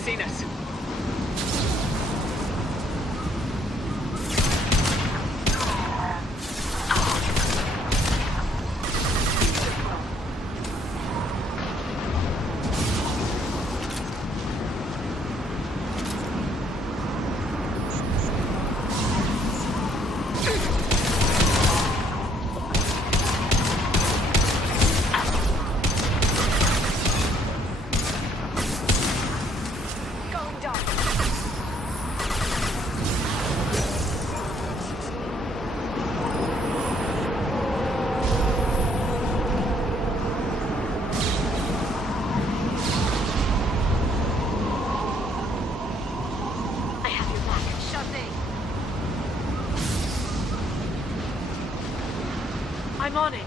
seen us. I'm on it.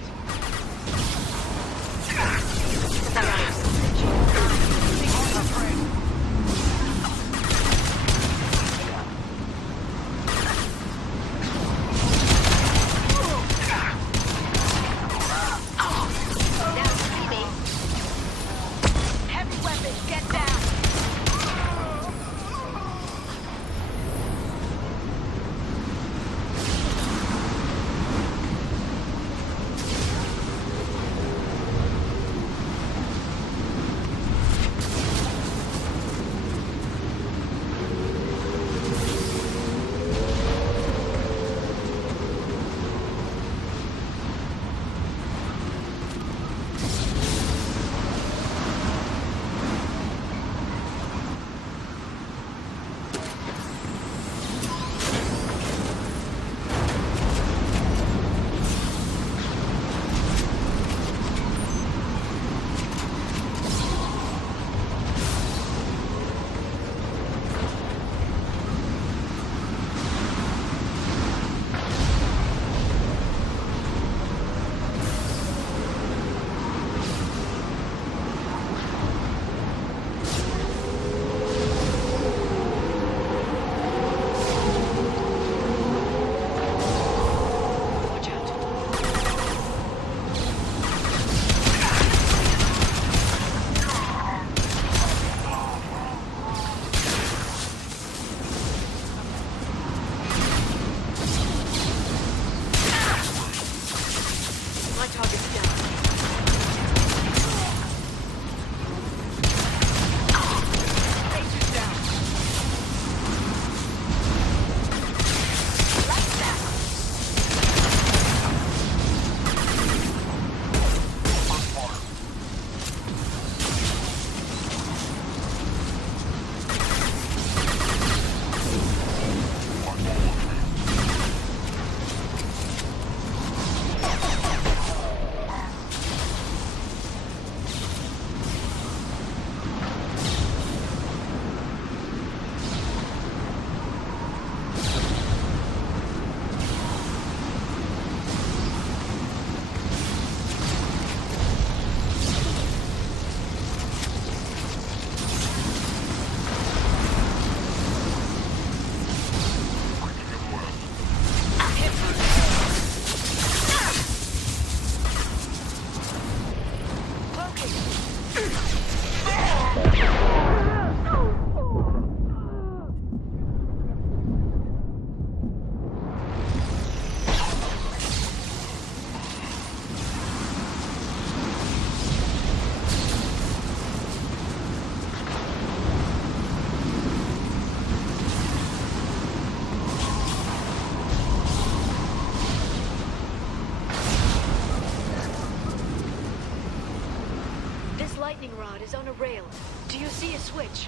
Lightning rod is on a rail. Do you see a switch?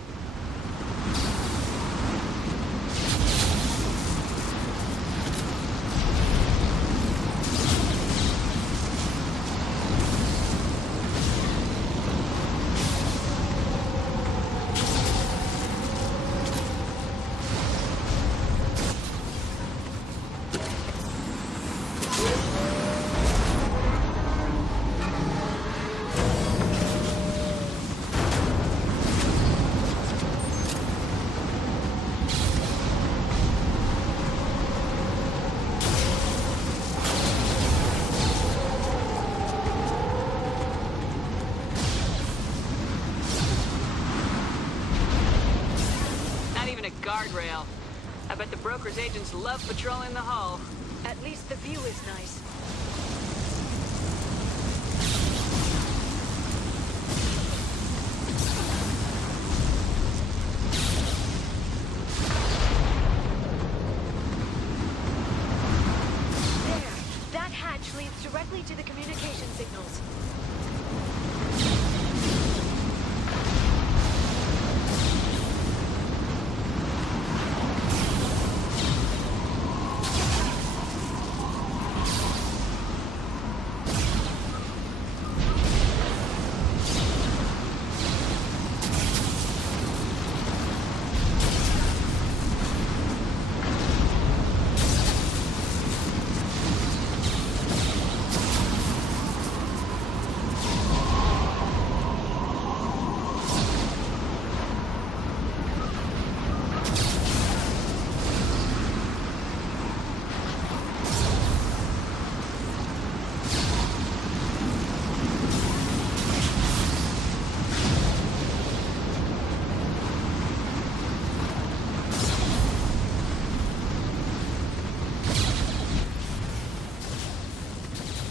guardrail. I bet the broker's agents love patrolling the hull. At least the view is nice. There! That hatch leads directly to the communication signals.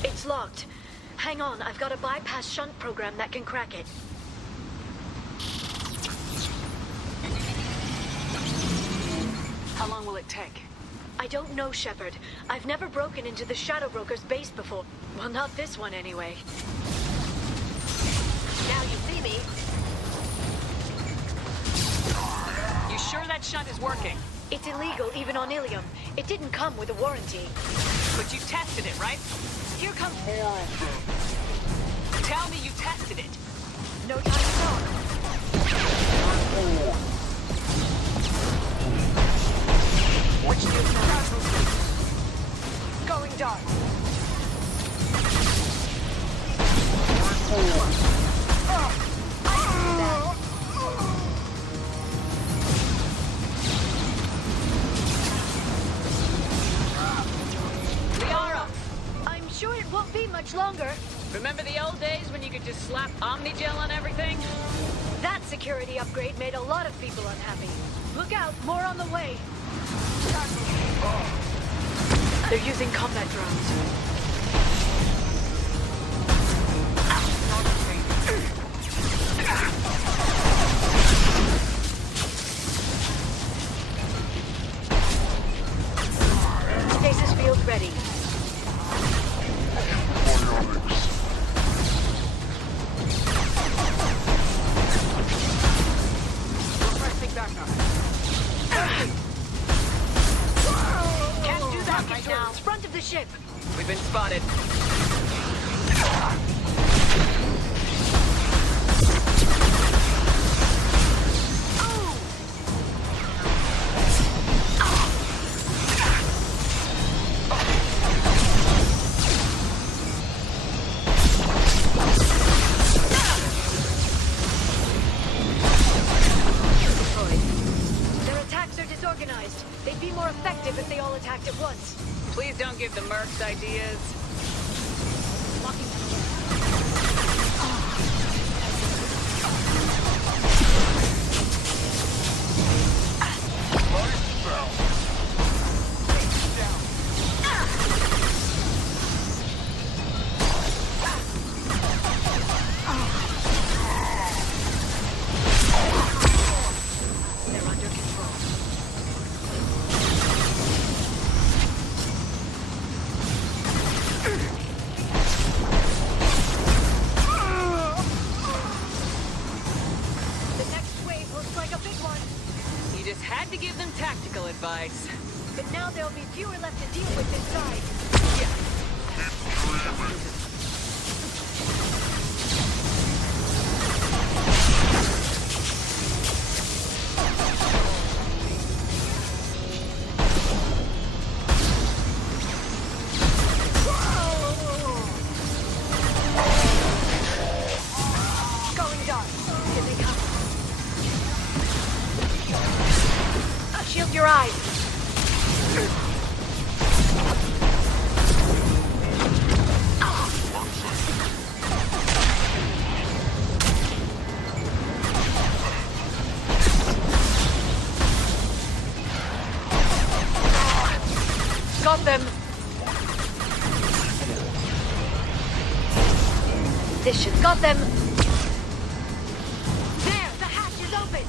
It's locked. Hang on, I've got a bypass shunt program that can crack it. How long will it take? I don't know, Shepard. I've never broken into the Shadow Broker's base before. Well, not this one anyway. Now you see me. You sure that shunt is working? It's illegal even on Ilium. It didn't come with a warranty. But you tested it, right? Here comes... Tell me you tested it. No time to talk. Which is Going dark. Liara! I'm sure it won't be much longer. Remember the old days when you could just slap Omnigel on everything? That security upgrade made a lot of people unhappy. Look out, more on the way. They're using combat drones. Stasis field ready. Can't do that right now. Front of the ship. We've been spotted. Their attacks are disorganized. They'd be more effective if they all attacked at once. Please don't give the mercs ideas. They're under control. The next wave looks like a big one. You just had to give them tactical advice. But now there'll be fewer left to deal with this side. Going dark. Here they come. Shield your eyes. got them! This ship's got them! There! The hatch is open!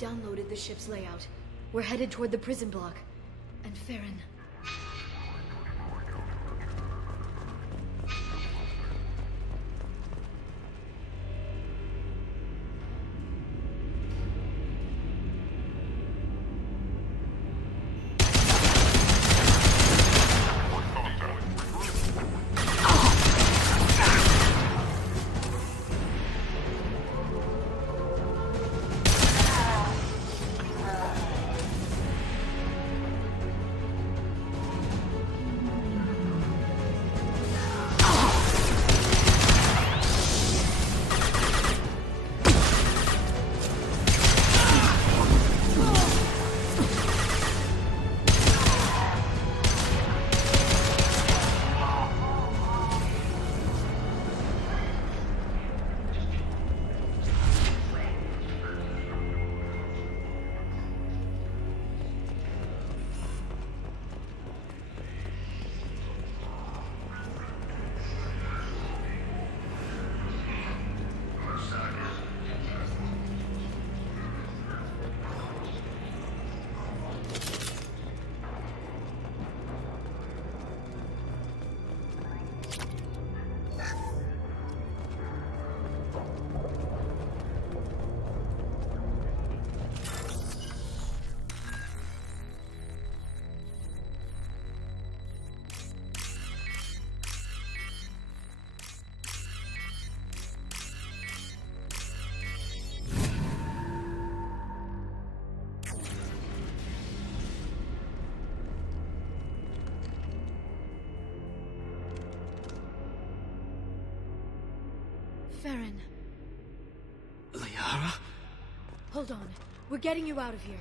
Downloaded the ship's layout. We're headed toward the prison block. And Farron. Farron, Liara? hold on. We're getting you out of here.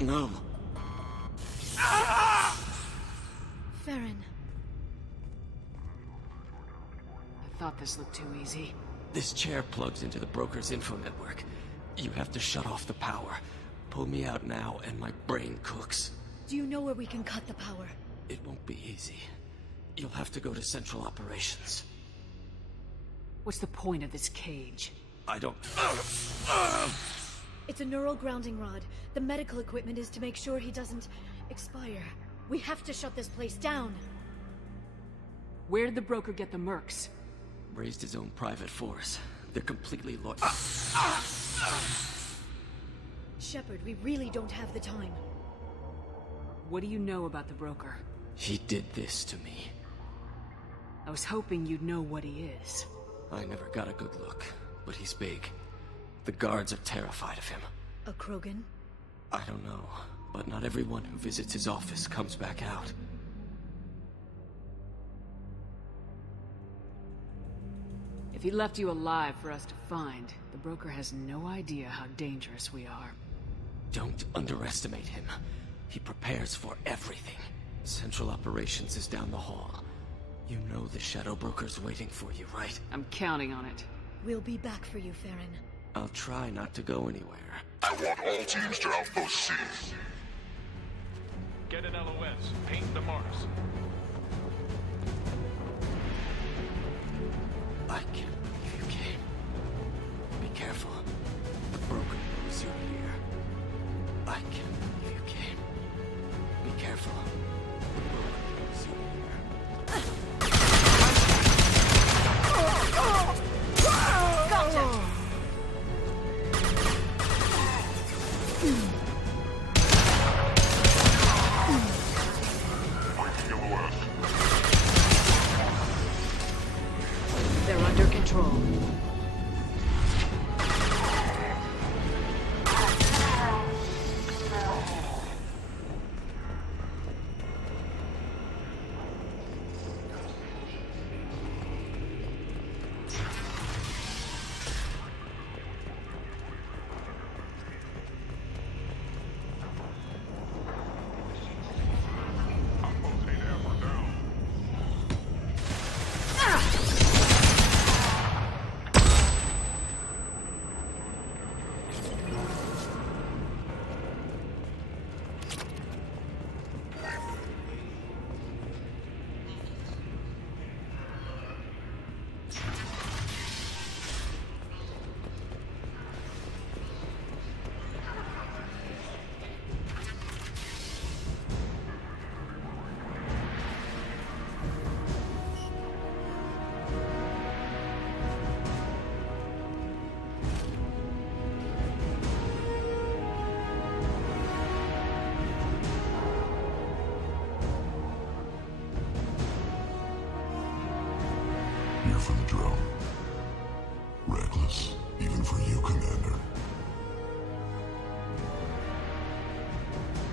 No. Farron, I thought this looked too easy. This chair plugs into the broker's info network. You have to shut off the power. Pull me out now and my brain cooks. do you know where we can cut the power? It won't be easy. You'll have to go to Central Operations. What's the point of this cage? I don't... It's a neural grounding rod. The medical equipment is to make sure he doesn't expire. We have to shut this place down. Where did the broker get the mercs? Raised his own private force. They're completely loyal. Shepard, we really don't have the time. What do you know about the broker? He did this to me. I was hoping you'd know what he is. I never got a good look, but he's big. The guards are terrified of him. A Krogan? I don't know, but not everyone who visits his office comes back out. If he left you alive for us to find, the broker has no idea how dangerous we are. Don't underestimate him. He prepares for everything. Central Operations is down the hall. You know the Shadow Broker's waiting for you, right? I'm counting on it. We'll be back for you, Farron. I'll try not to go anywhere. I want all teams to Outpost C. Get an LOS. Paint the marks. I can't believe you came. Be careful. The broker knows you're here. I can't believe you came. Be careful. The broker knows you're here. They're under control. Here for the drill. Reckless, even for you, Commander.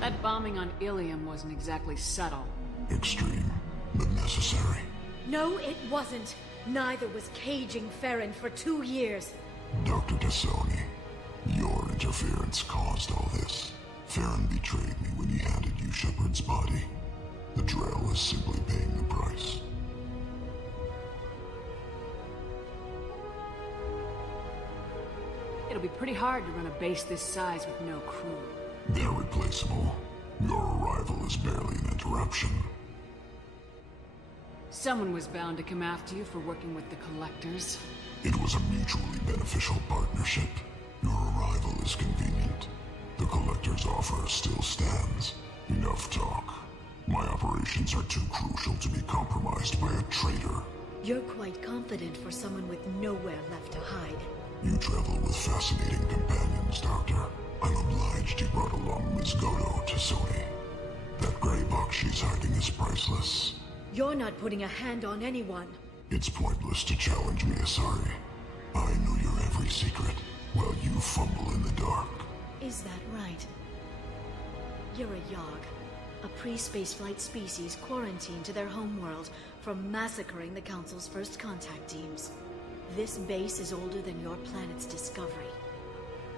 That bombing on Ilium wasn't exactly subtle. Extreme, but necessary. No, it wasn't. Neither was caging Farron for 2 years. Dr. Tassoni, your interference caused all this. Farron betrayed me when he handed you Shepard's body. The Drell is simply paying the price. It'll be pretty hard to run a base this size with no crew. They're replaceable. Your arrival is barely an interruption. Someone was bound to come after you for working with the Collectors. It was a mutually beneficial partnership. Your arrival is convenient. The Collector's offer still stands. Enough talk. My operations are too crucial to be compromised by a traitor. You're quite confident for someone with nowhere left to hide. You travel with fascinating companions, Doctor. I'm obliged you brought along Ms. Godo to Sony. That gray box she's hiding is priceless. You're not putting a hand on anyone. It's pointless to challenge me, Asari. I know your every secret, while you fumble in the dark. Is that right? You're a Yogg. A pre-spaceflight species quarantined to their homeworld from massacring the Council's first contact teams. This base is older than your planet's discovery.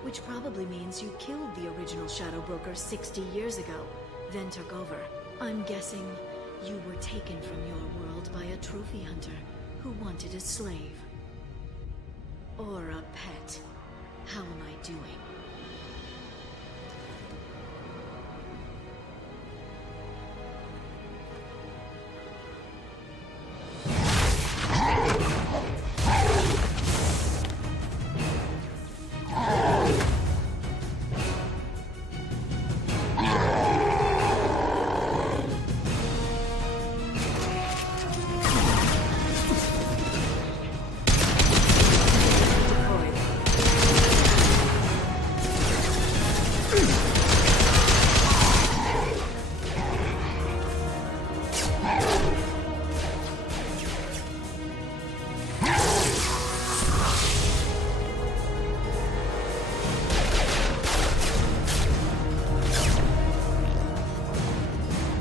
Which probably means you killed the original Shadow Broker 60 years ago, then took over. I'm guessing you were taken from your world by a trophy hunter who wanted a slave. Or a pet. How am I doing?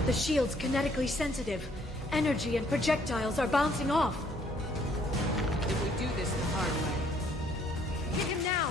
The shield's kinetically sensitive. Energy and projectiles are bouncing off. If we do this the hard way. Hit him now!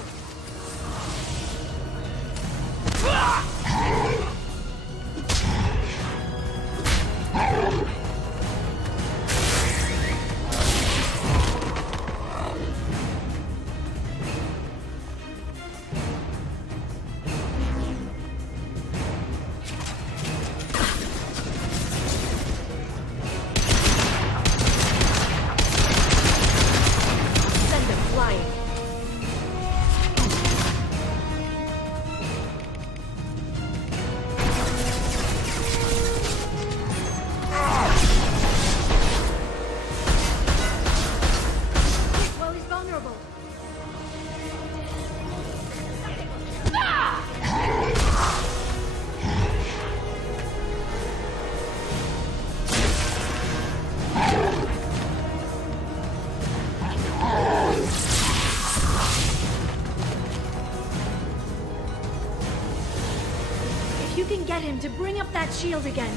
If you can get him to bring up that shield again,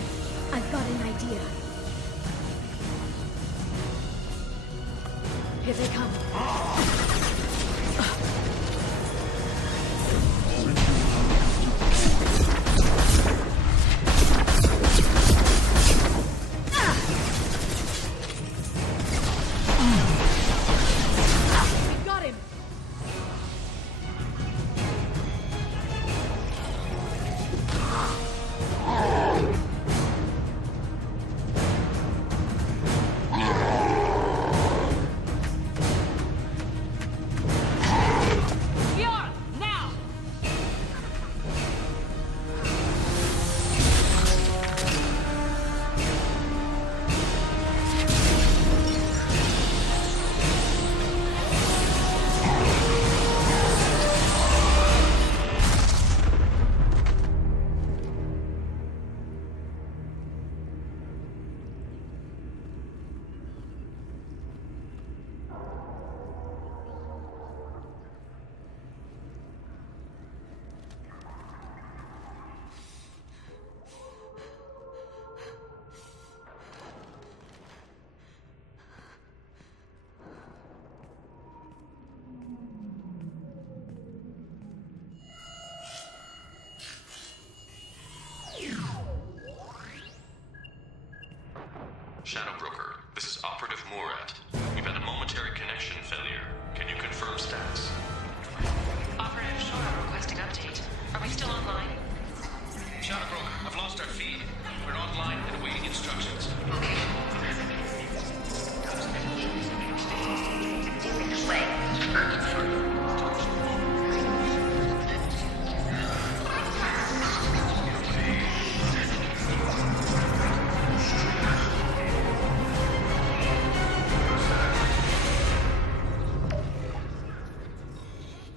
I've got an idea. Here they come. We got him! Shadow Broker, this is Operative Murat. We've had a momentary connection failure. Can you confirm status? Operative Shore requesting update. Are we still online? Shadow Broker, I've lost our feed. We're online and awaiting instructions.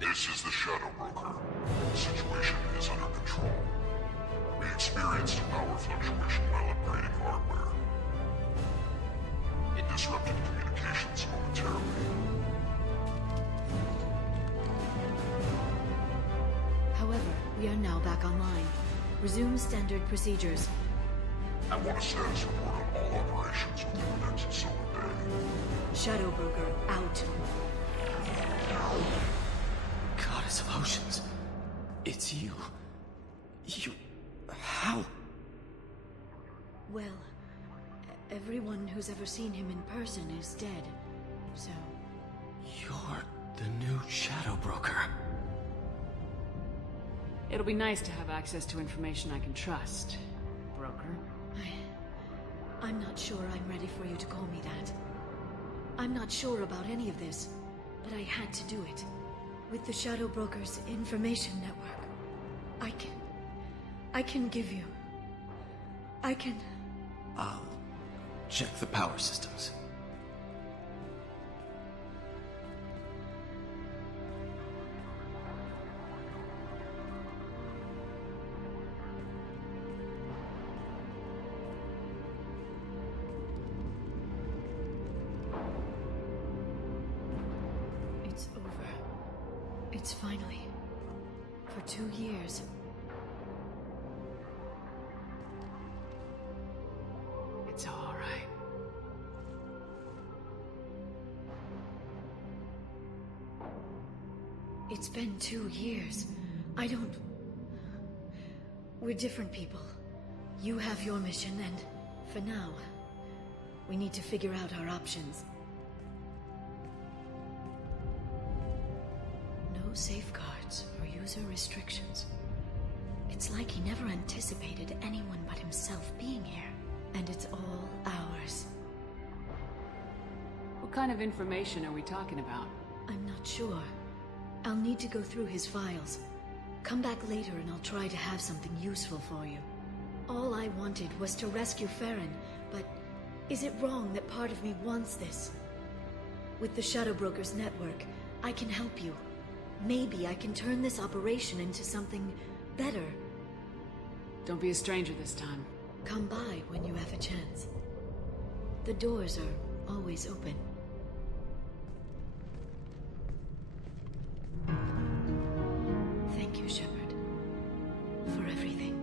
This is the Shadow Broker. The situation is under control. We experienced a power fluctuation while upgrading hardware. It disrupted communications momentarily. However, we are now back online. Resume standard procedures. I want a status report on all operations within the next summer day. Shadow Broker, out. Goddess of Oceans. It's you. You... How? Well, everyone who's ever seen him in person is dead, so... You're the new Shadow Broker. It'll be nice to have access to information I can trust, broker. I'm not sure I'm ready for you to call me that. I'm not sure about any of this, but I had to do it. With the Shadow Broker's information network, I can give you... I'll check the power systems. It's over. It's finally. For 2 years. It's all right. It's been 2 years. We're different people. You have your mission, and for now, we need to figure out our options. No safeguards or user restrictions. It's like he never anticipated anyone but himself being here. And it's all ours. What kind of information are we talking about? I'm not sure. I'll need to go through his files. Come back later and I'll try to have something useful for you. All I wanted was to rescue Farron, but is it wrong that part of me wants this? With the Shadow Broker's network, I can help you. Maybe I can turn this operation into something better. Don't be a stranger this time. Come by when you have a chance. The doors are always open. Thank you, Shepard, for everything.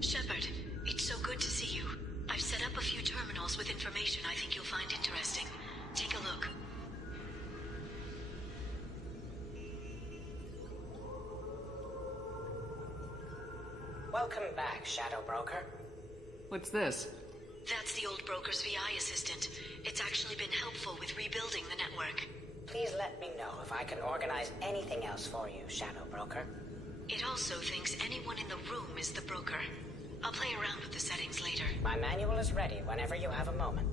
Shepard, it's so good to see you. I've set up a few terminals with information I think you'll find interesting. Take a look. Welcome back, Shadow Broker. What's this? That's the old broker's VI assistant. It's actually been helpful with rebuilding the network. Please let me know if I can organize anything else for you, Shadow Broker. It also thinks anyone in the room is the broker. I'll play around with the settings later. My manual is ready whenever you have a moment.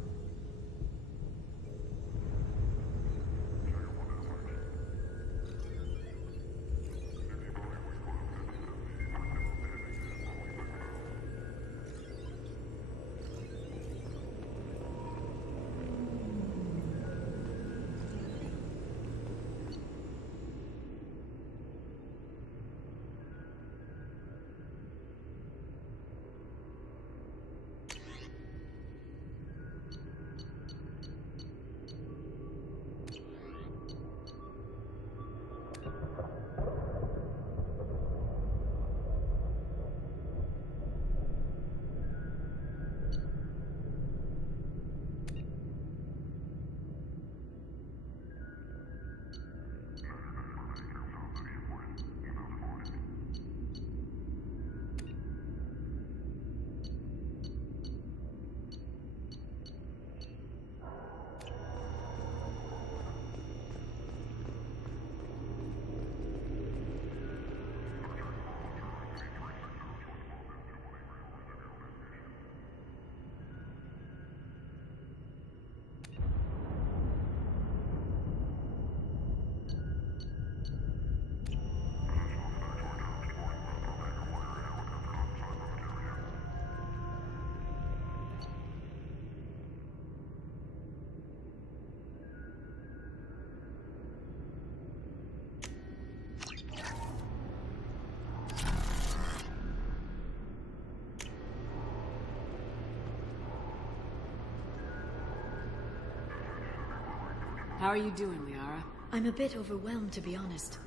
How are you doing, Liara? I'm a bit overwhelmed, to be honest.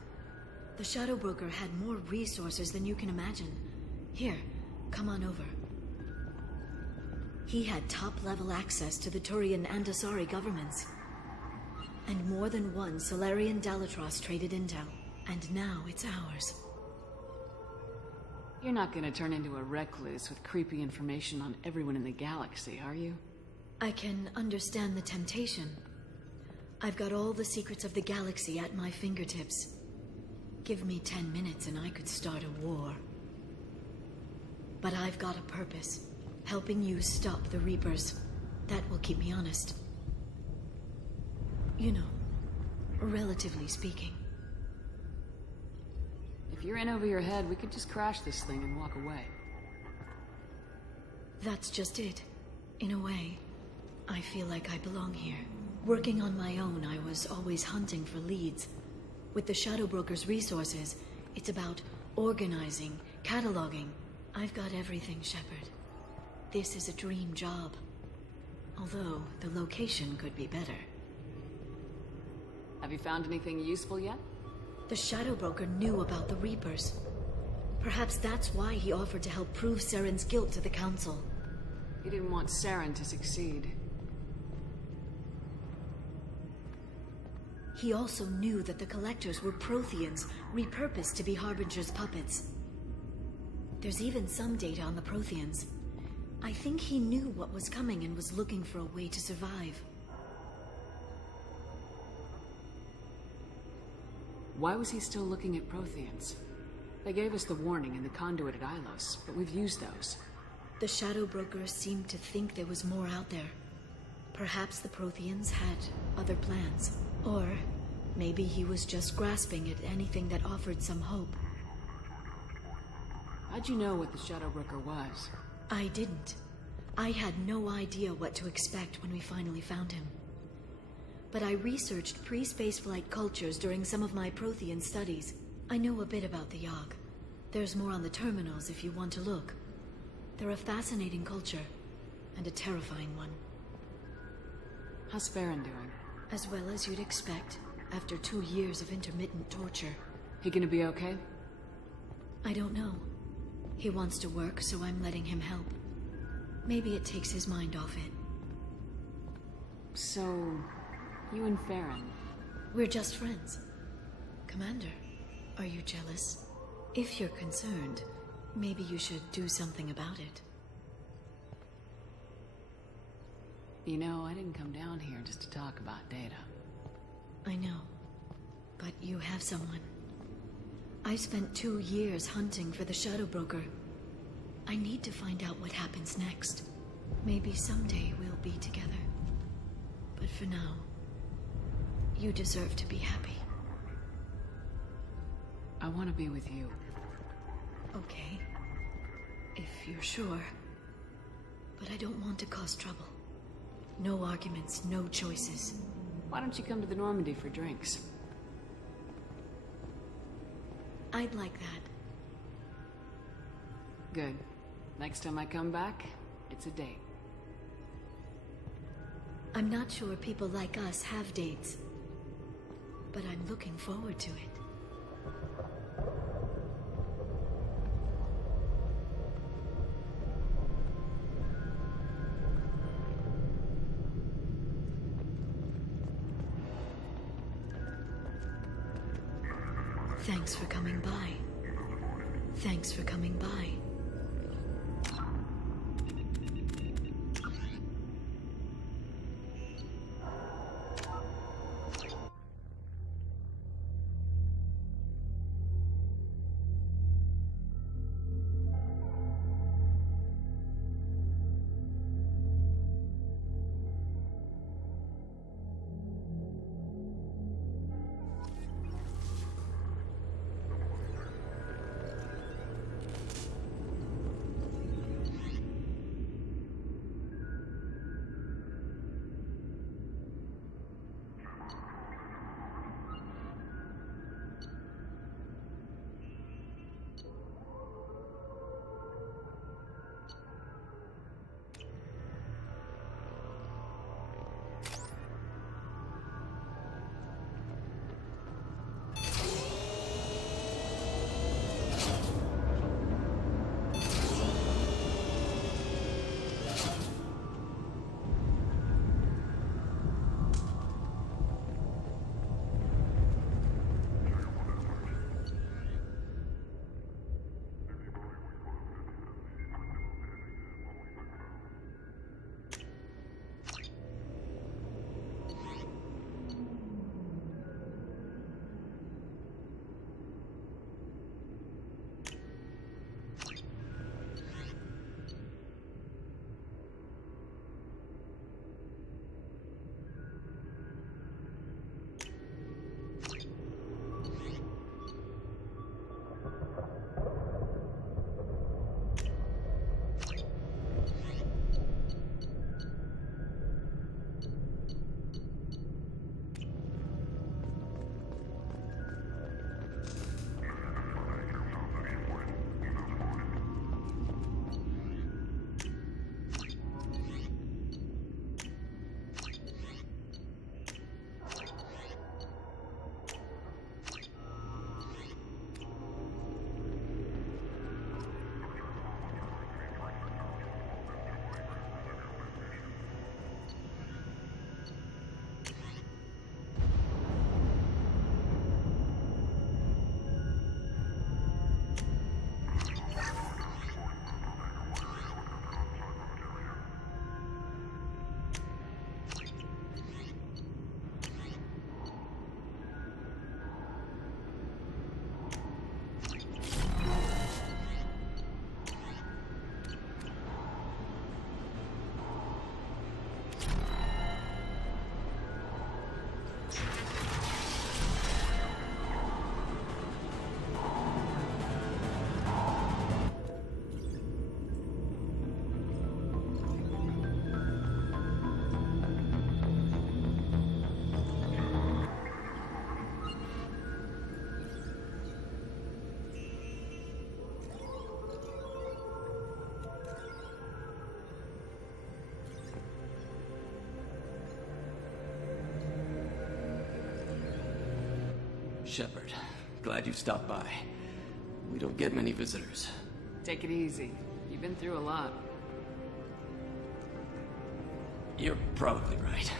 The Shadow Broker had more resources than you can imagine. Here, come on over. He had top-level access to the Turian and Asari governments. And more than one Solarian Dalatros traded intel. And now it's ours. You're not gonna turn into a recluse with creepy information on everyone in the galaxy, are you? I can understand the temptation. I've got all the secrets of the galaxy at my fingertips. Give me 10 minutes and I could start a war. But I've got a purpose. Helping you stop the Reapers. That will keep me honest. You know, relatively speaking. If you're in over your head, we could just crash this thing and walk away. That's just it. In a way, I feel like I belong here. Working on my own, I was always hunting for leads. With the Shadow Broker's resources, it's about organizing, cataloging. I've got everything, Shepard. This is a dream job. Although, the location could be better. Have you found anything useful yet? The Shadow Broker knew about the Reapers. Perhaps that's why he offered to help prove Saren's guilt to the Council. He didn't want Saren to succeed. He also knew that the Collectors were Protheans, repurposed to be Harbinger's puppets. There's even some data on the Protheans. I think he knew what was coming and was looking for a way to survive. Why was he still looking at Protheans? They gave us the warning in the conduit at Ilos, but we've used those. The Shadow Broker seemed to think there was more out there. Perhaps the Protheans had other plans. Or maybe he was just grasping at anything that offered some hope. How'd you know what the Shadow Broker was? I didn't. I had no idea what to expect when we finally found him. But I researched pre-spaceflight cultures during some of my Prothean studies. I know a bit about the Yogg. There's more on the terminals if you want to look. They're a fascinating culture, and a terrifying one. How's Farron doing? As well as you'd expect, after 2 years of intermittent torture. He gonna be okay? I don't know. He wants to work, so I'm letting him help. Maybe it takes his mind off it. So, you and Farron? We're just friends. Commander, are you jealous? If you're concerned, maybe you should do something about it. You know, I didn't come down here just to talk about data. I know. But you have someone. I spent 2 years hunting for the Shadow Broker. I need to find out what happens next. Maybe someday we'll be together. But for now, you deserve to be happy. I want to be with you. Okay. If you're sure. But I don't want to cause trouble. No arguments, no choices. Why don't you come to the Normandy for drinks? I'd like that. Good. Next time I come back, it's a date. I'm not sure people like us have dates. But I'm looking forward to it. Thanks for coming by. Thanks for coming by. Shepard. Glad you stopped by. We don't get many visitors. Take it easy. You've been through a lot. You're probably right.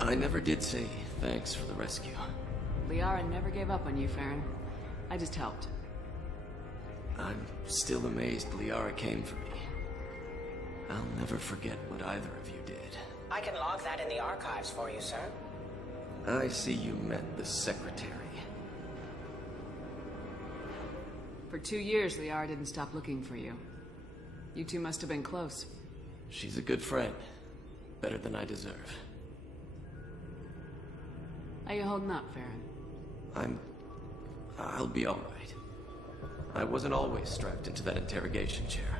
I never did say thanks for the rescue. Liara never gave up on you, Farron. I just helped. I'm still amazed Liara came for me. I'll never forget what either of you did. I can log that in the archives for you, sir. I see you met the secretary. For 2 years, Liara didn't stop looking for you. You two must have been close. She's a good friend. Better than I deserve. How you holding up, Farron? I'll be alright. I wasn't always strapped into that interrogation chair.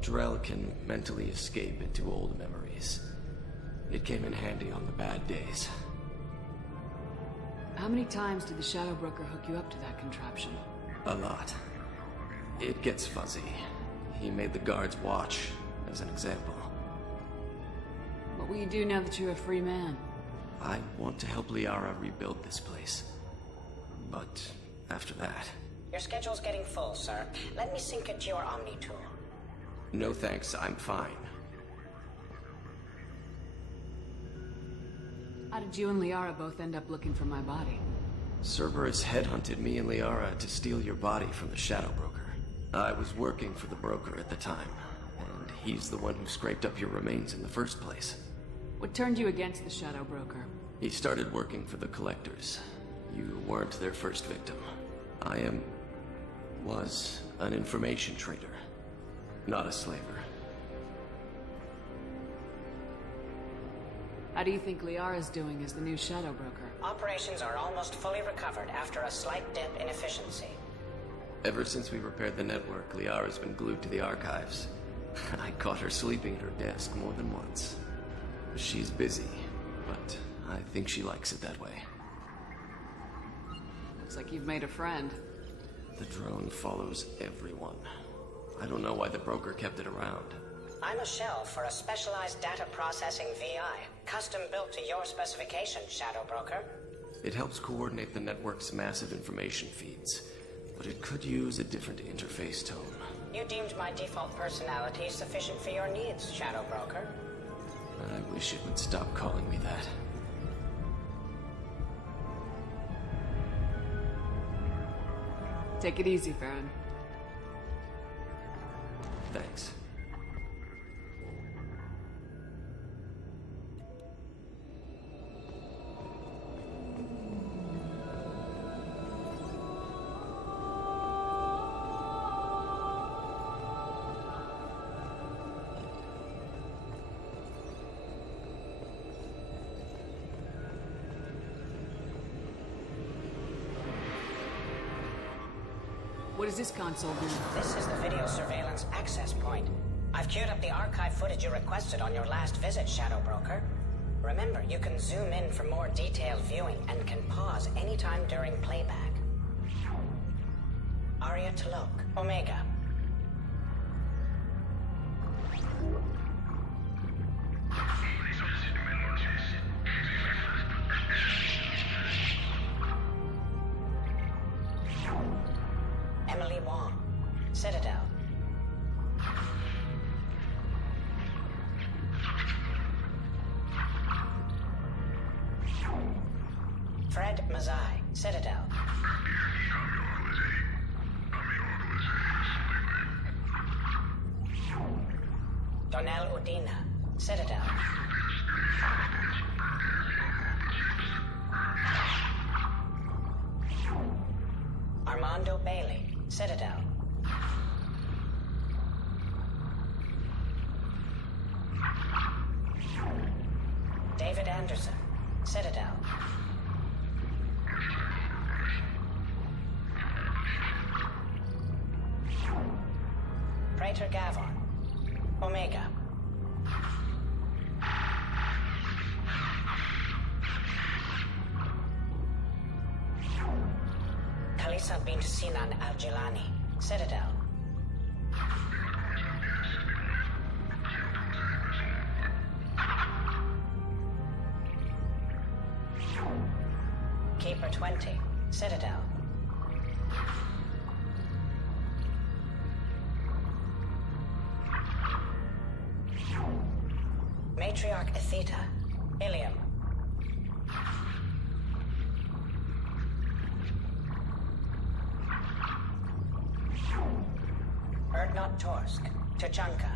Drell can mentally escape into old memories. It came in handy on the bad days. How many times did the Shadow Broker hook you up to that contraption? A lot. It gets fuzzy. He made the guards watch, as an example. What will you do now that you're a free man? I want to help Liara rebuild this place. But after that... Your schedule's getting full, sir. Let me sync it to your Omni tool. No thanks, I'm fine. How did you and Liara both end up looking for my body? Cerberus headhunted me and Liara to steal your body from the Shadow Broker. I was working for the broker at the time, and he's the one who scraped up your remains in the first place. What turned you against the Shadow Broker? He started working for the Collectors. You weren't their first victim. Was an information trader, not a slaver. How do you think Liara's doing as the new Shadow Broker? Operations are almost fully recovered after a slight dip in efficiency. Ever since we repaired the network, Liara's been glued to the archives. I caught her sleeping at her desk more than once. She's busy, but I think she likes it that way. Looks like you've made a friend. The drone follows everyone. I don't know why the broker kept it around. I'm a shell for a specialized data processing VI, custom built to your specifications, Shadow Broker. It helps coordinate the network's massive information feeds, but it could use a different interface tone. You deemed my default personality sufficient for your needs, Shadow Broker. I wish it would stop calling me that. Take it easy, Farron. Thanks. What does this console do? This is the video surveillance access point. I've queued up the archive footage you requested on your last visit, Shadow Broker. Remember, you can zoom in for more detailed viewing and can pause anytime during playback. Aria Talok, Omega. Emily Wong, Citadel. Fred Mazai, Citadel. Donnell Udina, Citadel. Armando Bailey, Citadel. David Anderson, Citadel. Praetor Gavon, Omega. Khalisa bint Sinan Al-Jilani, Citadel. Keeper 20, Citadel. Matriarch Atheta. Ilium. Erdnot Torsk. Tuchanka.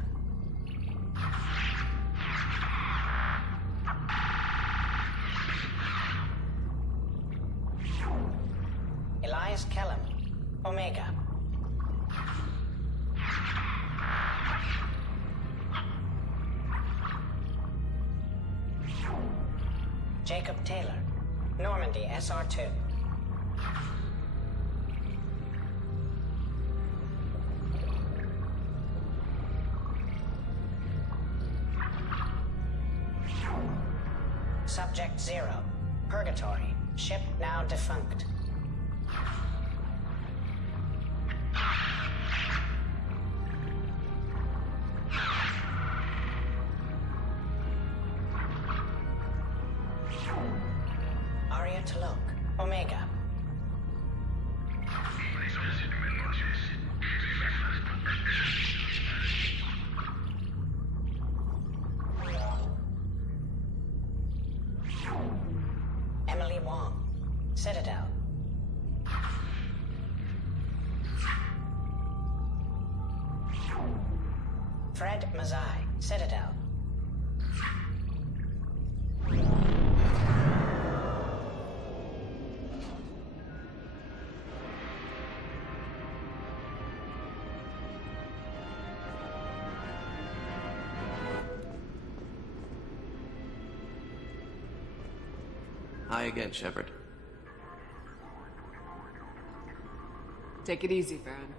Elias Kellum. Omega. Jacob Taylor. Normandy SR2. Subject 0. Purgatory. Ship now defunct. Aria Talok. Omega. Emily Wong. Citadel. Fred Mazai. Citadel. Hi again, Shepard. Take it easy, Farron.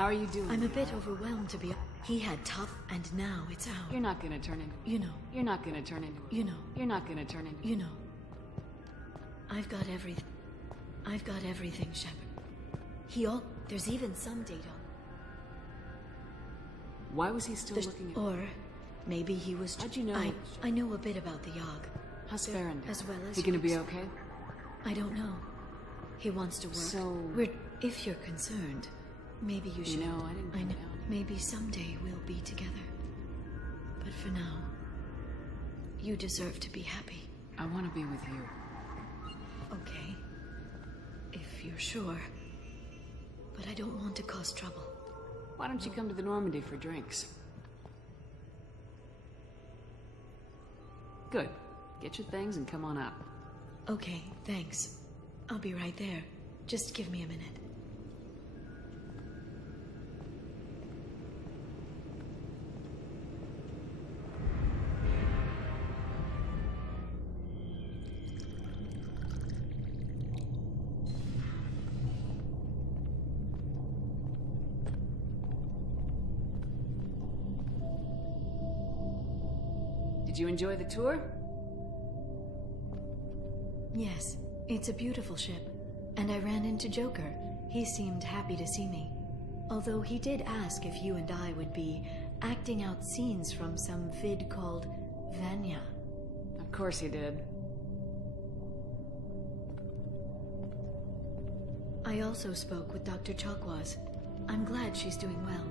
How are you doing? I'm a bit overwhelmed to be... He had tough, and now it's out. You're not gonna turn into... You know. You're not gonna turn into... You know. You're not gonna turn into... You know. I've got everything. I've got everything, Shepard. There's even some data. Why was he still looking at... Or maybe he was... How'd you know? I know a bit about the Yogg. How's Farron? As well as... He gonna be okay? I don't know. He wants to work. So... If you're concerned, maybe you should... You know, I know. Maybe someday we'll be together. But for now, you deserve to be happy. I want to be with you. Okay. If you're sure. But I don't want to cause trouble. Why don't you come to the Normandy for drinks? Good. Get your things and come on up. Okay, thanks. I'll be right there. Just give me a minute. Did you enjoy the tour? Yes, it's a beautiful ship. And I ran into Joker. He seemed happy to see me. Although he did ask if you and I would be acting out scenes from some vid called Vanya. Of course he did. I also spoke with Dr. Chakwas. I'm glad she's doing well.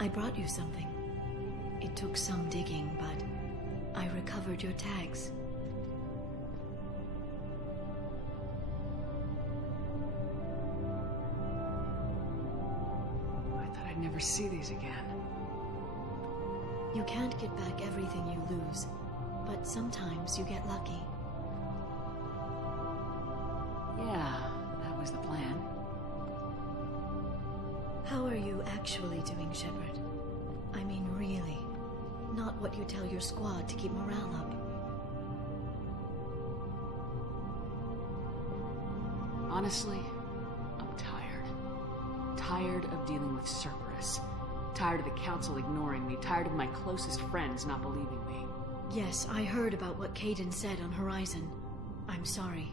I brought you something. It took some digging, but I recovered your tags. I thought I'd never see these again. You can't get back everything you lose, but sometimes you get lucky. Yeah, that was the plan. How are you actually doing, Shepard? I mean, really. Not what you tell your squad to keep morale up. Honestly, I'm tired. Tired of dealing with Cerberus. Tired of the Council ignoring me. Tired of my closest friends not believing me. Yes, I heard about what Kaidan said on Horizon. I'm sorry.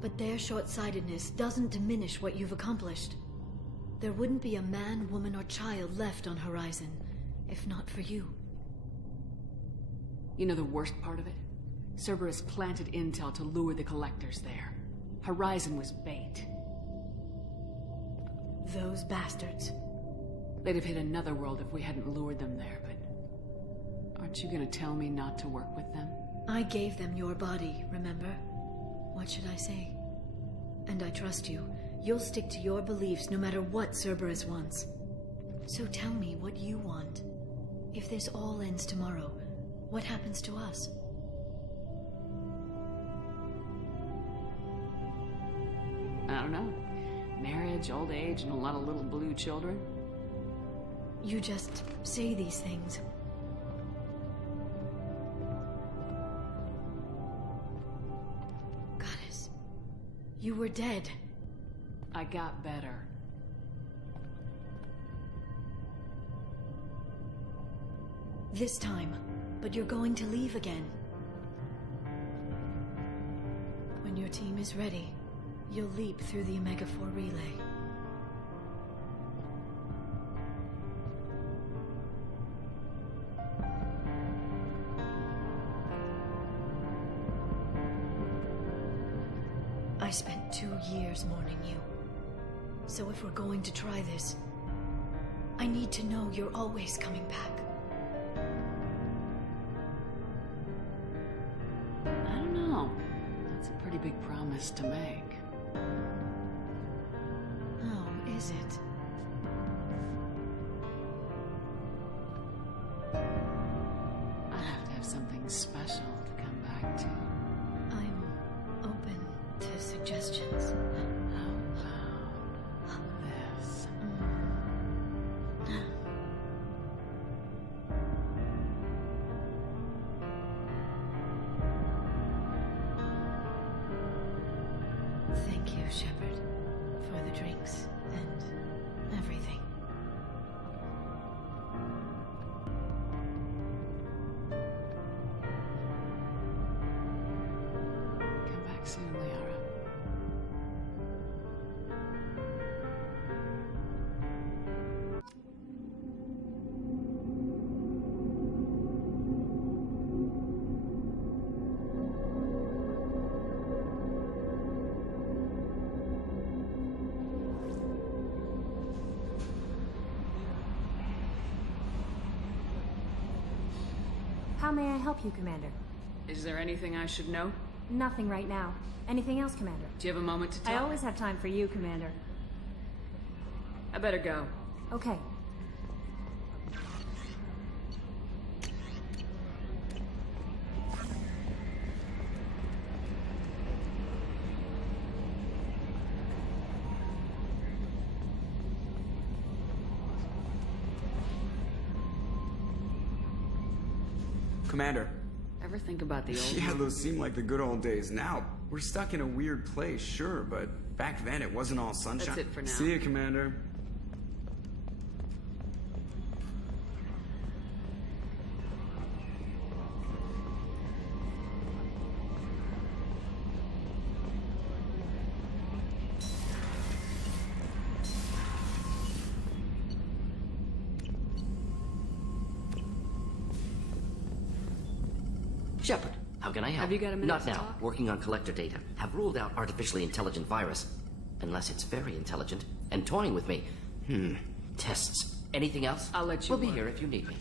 But their short-sightedness doesn't diminish what you've accomplished. There wouldn't be a man, woman, or child left on Horizon, if not for you. You know the worst part of it? Cerberus planted intel to lure the Collectors there. Horizon was bait. Those bastards. They'd have hit another world if we hadn't lured them there, but... Aren't you gonna tell me not to work with them? I gave them your body, remember? What should I say? And I trust you. You'll stick to your beliefs no matter what Cerberus wants. So tell me what you want. If this all ends tomorrow, what happens to us? I don't know. Marriage, old age, and a lot of little blue children. You just say these things. Goddess, you were dead. I got better. This time, but you're going to leave again. When your team is ready, you'll leap through the Omega-4 relay. I spent 2 years mourning you. So if we're going to try this, I need to know you're always coming back. I don't know. That's a pretty big promise to make. Oh, is it? I'd have to have something special to come back to. I'm open to suggestions. How about this? Thank you, Shepard, for the drinks and everything. Come back soon, Liara. How may I help you, Commander? Is there anything I should know? Nothing right now. Anything else, Commander? Do you have a moment to talk? I always have time for you, Commander. I better go. Okay. Commander. Ever think about the old Yeah, those seem like the good old days. Now, we're stuck in a weird place, sure, but back then it wasn't all sunshine. That's it for now. See you, Commander. Shepard, how can I help? Have you got a minute Not to now. talk? Working on collector data. Have ruled out artificially intelligent virus. Unless it's very intelligent. And toying with me. Tests. Anything else? I'll let you We'll be work. here if you need me.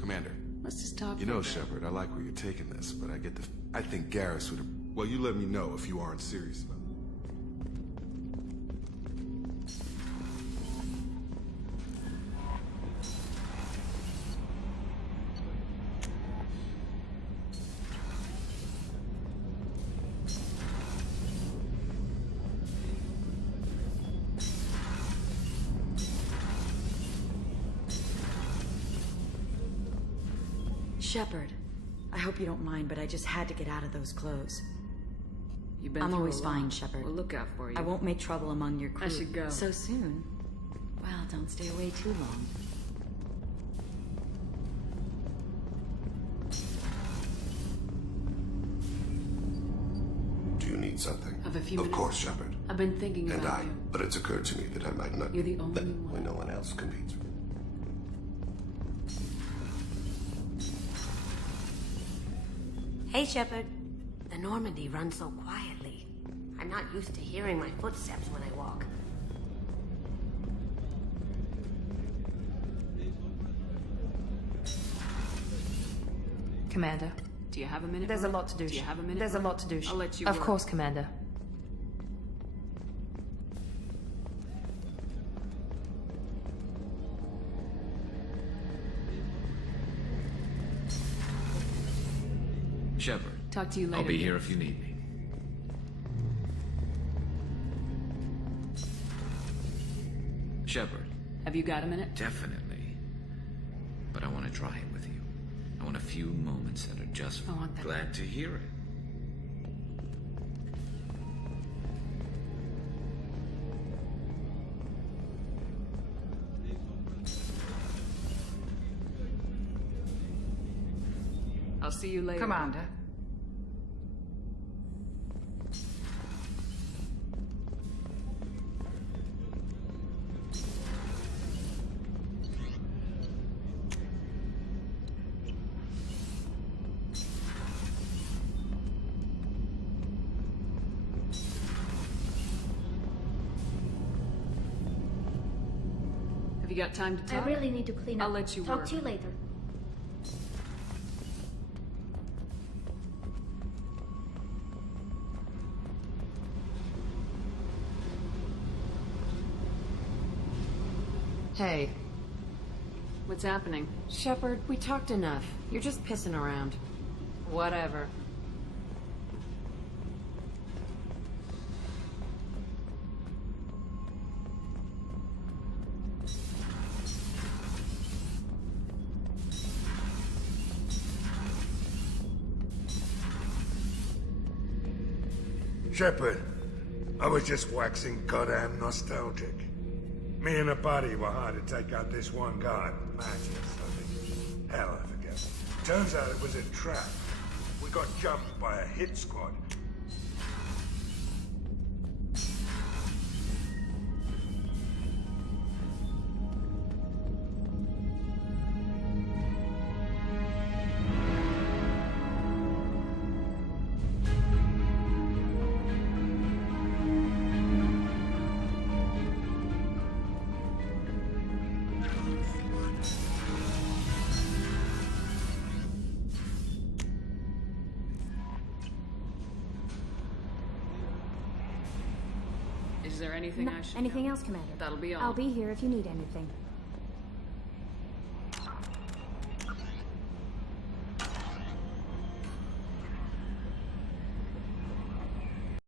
Commander. Let's just talk. You know, Shepard, I like where you're taking this, but I think Garrus would have... Well, you let me know if you aren't serious about it. Shepard, I hope you don't mind, but I just had to get out of those clothes. You've been I'm through always a lot. fine, Shepard. We'll look out for you. I won't make trouble among your crew. I should go. So soon? Well, don't stay away too long. Do you need something? Have a few Of minutes? course, Shepard. I've been thinking And about I. you. But it's occurred to me that I might not... You're the only one. When no one else competes. Hey, Shepard. The Normandy runs so quietly. I'm not used to hearing my footsteps when I walk. Commander. Do you have a minute? There's a Mark? lot to do. Do you have a minute? There's a Mark? lot to do. I'll let you Of work. course, Commander. Shepard. Talk to you later. I'll be here if you need me. Shepard. Have you got a minute? Definitely. But I want to try it with you. I want a few moments that are just I want that. glad to hear it. I'll see you later. Commander. Have you got time to I talk? really need to clean up. I'll let you Talk work. to you later. Hey, What's happening? Shepard, we talked enough. You're just pissing around. Whatever. Shepard, I was just waxing goddamn nostalgic. Me and a buddy were hired to take out this one guy, Mattis, I think. Hell, I forget. Turns out it was a trap. We got jumped by a hit squad. Is there anything I should Anything know? else, Commander? That'll be all. I'll be here if you need anything.